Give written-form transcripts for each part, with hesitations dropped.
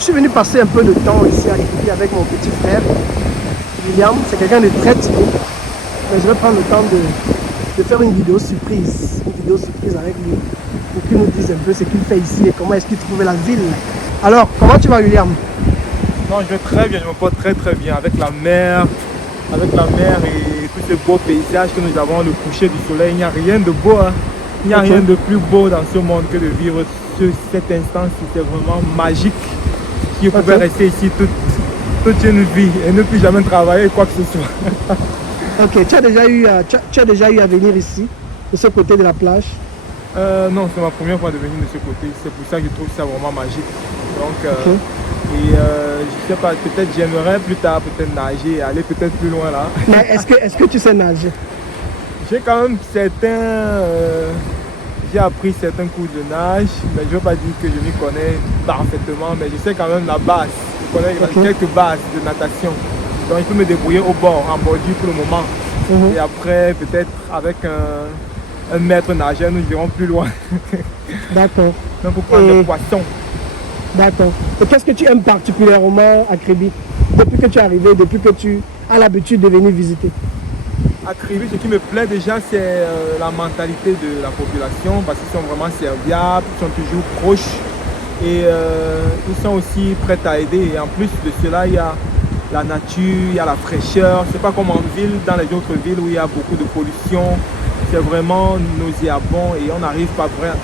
Je suis venu passer un peu de temps ici à Kribi avec mon petit frère, William. C'est quelqu'un de très timide. Mais je vais prendre le temps de faire une vidéo surprise. Une vidéo surprise avec lui. Pour qu'il nous dise un peu ce qu'il fait ici et comment est-ce qu'il trouve la ville. Alors, comment tu vas, William? Non, je vais très bien, je me porte très bien avec la mer et tous ces beaux paysages que nous avons, le coucher du soleil. Il n'y a rien de beau, hein. Il n'y a rien de plus beau dans ce monde que de vivre cet instant. C'est vraiment magique. Je pouvais rester ici toute une vie et ne plus jamais travailler quoi que ce soit. Ok, tu as déjà eu à venir ici, de ce côté de la plage? Non, c'est ma première fois de venir de ce côté. C'est pour ça que je trouve ça vraiment magique. Donc, je sais pas, peut-être j'aimerais plus tard peut-être nager et aller peut-être plus loin là. Mais est-ce que tu sais nager? J'ai quand même j'ai appris certains cours de nage, mais je ne veux pas dire que je m'y connais parfaitement, mais je sais quand même la base. Je connais quelques bases de natation. Donc il faut me débrouiller au bord, en bordure pour le moment. Et après, peut-être avec un maître nageur, nous irons plus loin. D'accord. Donc pour prendre des poissons. D'accord. Et qu'est-ce que tu aimes particulièrement à Kribi? Depuis que tu es arrivé, depuis que tu as l'habitude de venir visiter? À Kribi, ce qui me plaît déjà, c'est la mentalité de la population, parce qu'ils sont vraiment serviables, ils sont toujours proches et ils sont aussi prêts à aider. Et en plus de cela, il y a la nature, il y a la fraîcheur. C'est pas comme en ville, dans les autres villes où il y a beaucoup de pollution. C'est vraiment nauséabond et on n'arrive pas vraiment.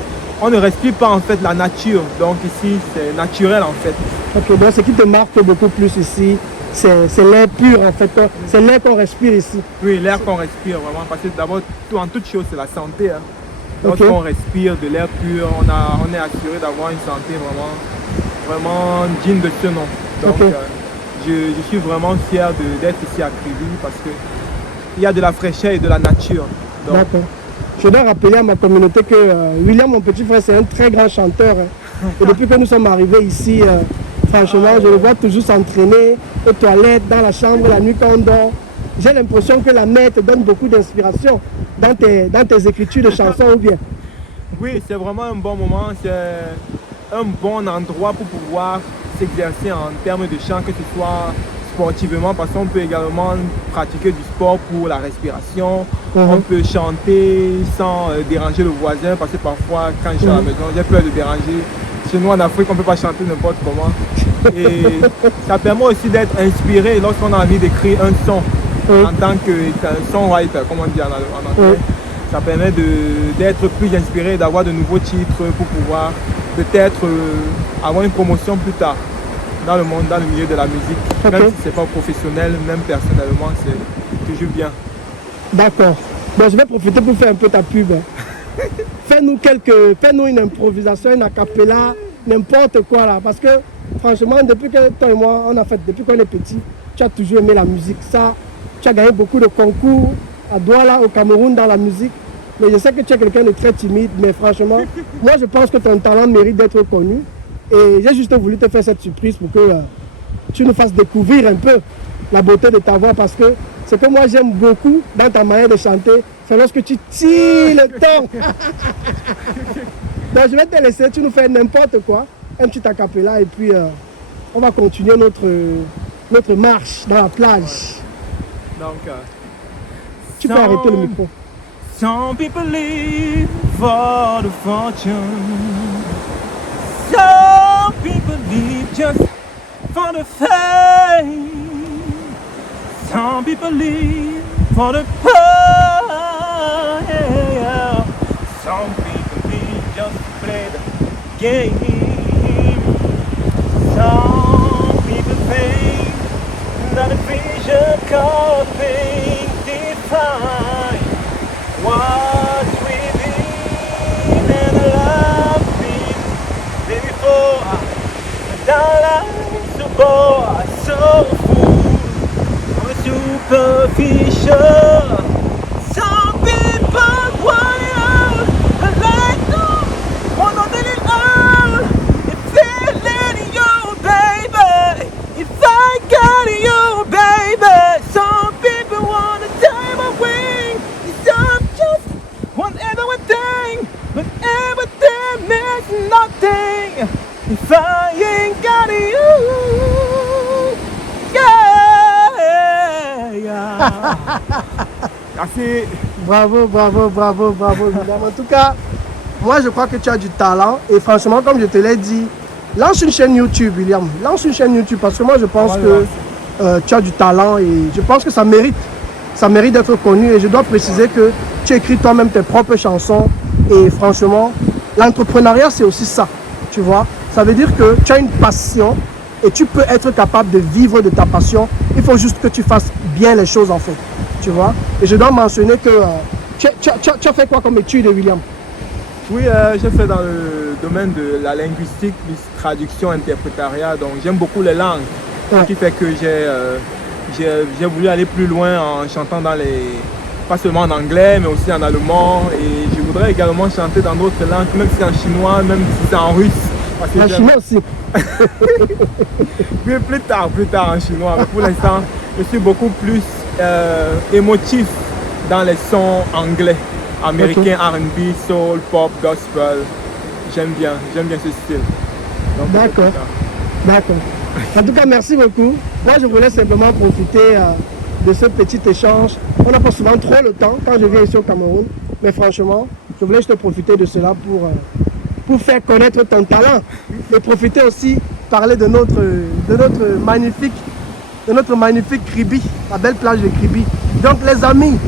On ne respire pas en fait la nature. Donc ici, c'est naturel en fait. Ok, donc ce qui te marque beaucoup plus ici, c'est l'air pur en fait. C'est l'air qu'on respire ici. Oui, l'air qu'on respire vraiment. Parce que d'abord, en toute chose, c'est la santé. Hein. Lorsqu'on respire de l'air pur, on est assuré d'avoir une santé vraiment digne de ce nom. Donc je suis vraiment fier d'être ici à Kribi parce qu'il y a de la fraîcheur et de la nature. D'accord. Je dois rappeler à ma communauté que William, mon petit frère, c'est un très grand chanteur. Hein. Et depuis que nous sommes arrivés ici, franchement, je le vois toujours s'entraîner aux toilettes, dans la chambre, la nuit quand on dort. J'ai l'impression que la mer te donne beaucoup d'inspiration dans tes écritures de chansons ou bien. Oui, c'est vraiment un bon moment. C'est un bon endroit pour pouvoir s'exercer en termes de chant, que ce soit sportivement, parce qu'on peut également pratiquer du sport pour la respiration. On peut chanter sans déranger le voisin, parce que parfois, quand je suis à la maison, j'ai peur de déranger. Chez nous en Afrique, on ne peut pas chanter n'importe comment. Et ça permet aussi d'être inspiré lorsqu'on a envie d'écrire un son en tant que songwriter, comme on dit en anglais. Ça permet d'être plus inspiré, d'avoir de nouveaux titres pour pouvoir peut-être avoir une promotion plus tard dans le monde, dans le milieu de la musique. Même si ce n'est pas professionnel, même personnellement, c'est toujours bien. D'accord. Bon, je vais profiter pour faire un peu ta pub. Fais-nous une improvisation, une acapella, n'importe quoi là. Parce que franchement, depuis que toi et moi, depuis qu'on est petit, tu as toujours aimé la musique. Ça, tu as gagné beaucoup de concours à Douala, au Cameroun, dans la musique. Mais je sais que tu es quelqu'un de très timide, mais franchement, moi je pense que ton talent mérite d'être connu. Et j'ai juste voulu te faire cette surprise pour que tu nous fasses découvrir un peu la beauté de ta voix. Parce que ce que moi j'aime beaucoup dans ta manière de chanter, c'est lorsque tu tires le ton. Donc je vais te laisser, tu nous fais n'importe quoi, un petit acapella et puis on va continuer notre marche dans la plage. Donc, tu peux arrêter le micro. Some people live for the fortune. Some people live just for the fame. Some people live for the power. Yeah. Some people live just to play the game. Some people think that a vision called things define what's within and laughing before our lives so bored, so full, superficial. Some people want a light on the all. If I let you, baby, if I got you, baby. Some people want a time away. Some just want everything, but everything means nothing. If I ain't got you, yeah. Assez. Bravo, bravo, bravo, bravo, William. En tout cas, moi je crois que tu as du talent et franchement, comme je te l'ai dit, lance une chaîne YouTube, William. Lance une chaîne YouTube parce que moi je pense que tu as du talent et je pense que ça mérite d'être connu. Et je dois préciser que tu écris toi-même tes propres chansons et franchement, l'entrepreneuriat c'est aussi ça, tu vois. Ça veut dire que tu as une passion et tu peux être capable de vivre de ta passion. Il faut juste que tu fasses bien les choses en fait, tu vois. Et je dois mentionner que tu as fait quoi comme étude, William? Oui, j'ai fait dans le domaine de la linguistique, plus traduction, interprétariat, donc j'aime beaucoup les langues. Ouais. Ce qui fait que j'ai voulu aller plus loin en chantant pas seulement en anglais, mais aussi en allemand. Et je voudrais également chanter dans d'autres langues, même si c'est en chinois, même si c'est en russe. Parce que En chinois aussi. oui, plus tard en chinois. Mais pour l'instant, je suis beaucoup plus émotif dans les sons anglais, américains, R&B, soul, pop, gospel. J'aime bien ce style. D'accord, d'accord. En tout cas, merci beaucoup. Moi, je voulais simplement profiter de ce petit échange. On n'a pas souvent trop le temps quand je viens ici au Cameroun. Mais franchement, je voulais juste profiter de cela pour faire connaître ton talent. Et profiter aussi, parler de notre magnifique Kribi, la belle plage de Kribi. Donc les amis,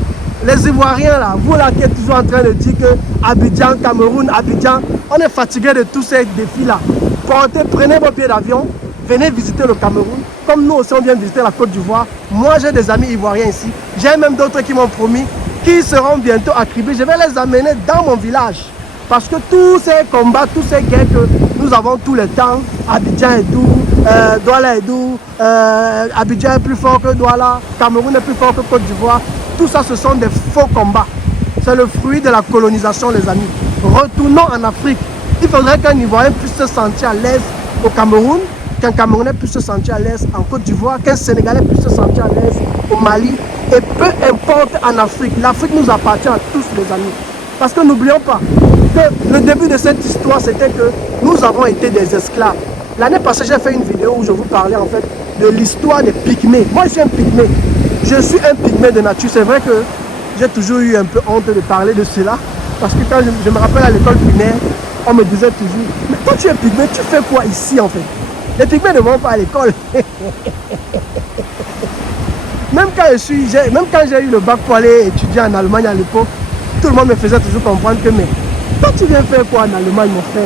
les Ivoiriens là, vous là qui êtes toujours en train de dire que Abidjan, Cameroun, Abidjan, on est fatigué de tous ces défis là. Prenez vos billets d'avion, venez visiter le Cameroun. Comme nous aussi on vient visiter la Côte d'Ivoire. Moi j'ai des amis ivoiriens ici. J'ai même d'autres qui m'ont promis qu'ils seront bientôt à Kribi. Je vais les amener dans mon village. Parce que tous ces combats, tous ces guerres que nous avons tout le temps, Abidjan est doux, Douala est doux, Abidjan est plus fort que Douala, Cameroun est plus fort que Côte d'Ivoire. Tout ça, ce sont des faux combats. C'est le fruit de la colonisation, les amis. Retournons en Afrique. Il faudrait qu'un Ivoirien puisse se sentir à l'aise au Cameroun, qu'un Camerounais puisse se sentir à l'aise en Côte d'Ivoire, qu'un Sénégalais puisse se sentir à l'aise au Mali. Et peu importe en Afrique, l'Afrique nous appartient à tous, les amis. Parce que n'oublions pas que le début de cette histoire, c'était que nous avons été des esclaves. L'année passée, j'ai fait une vidéo où je vous parlais en fait de l'histoire des pygmées. Moi, je suis un pygmée. Je suis un pygmée de nature. C'est vrai que j'ai toujours eu un peu honte de parler de cela. Parce que quand je me rappelle à l'école primaire, on me disait toujours, mais toi tu es pygmée, tu fais quoi ici en fait? Les pygmées ne vont pas à l'école. Même quand j'ai eu le bac pour aller étudier en Allemagne à l'époque, tout le monde me faisait toujours comprendre que, mais toi tu viens faire quoi en Allemagne, mon frère?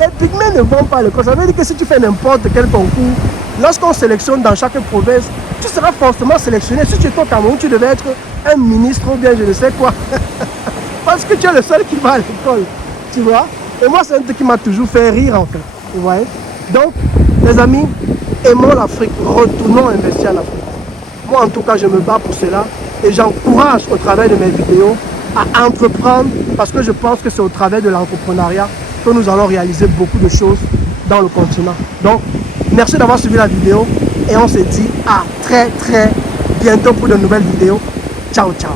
Les pygmées ne vont pas à l'école. Ça veut dire que si tu fais n'importe quel concours, lorsqu'on sélectionne dans chaque province, tu seras forcément sélectionné. Si tu es au Cameroun, tu devais être un ministre ou bien je ne sais quoi. Parce que tu es le seul qui va à l'école, tu vois. Et moi, c'est un truc qui m'a toujours fait rire en fait. Vous voyez. Donc, les amis, aimons l'Afrique, retournons investir en Afrique. Moi, en tout cas, je me bats pour cela et j'encourage au travers de mes vidéos à entreprendre parce que je pense que c'est au travers de l'entrepreneuriat que nous allons réaliser beaucoup de choses dans le continent. Donc, merci d'avoir suivi la vidéo et on se dit à très bientôt pour de nouvelles vidéos. Ciao, ciao.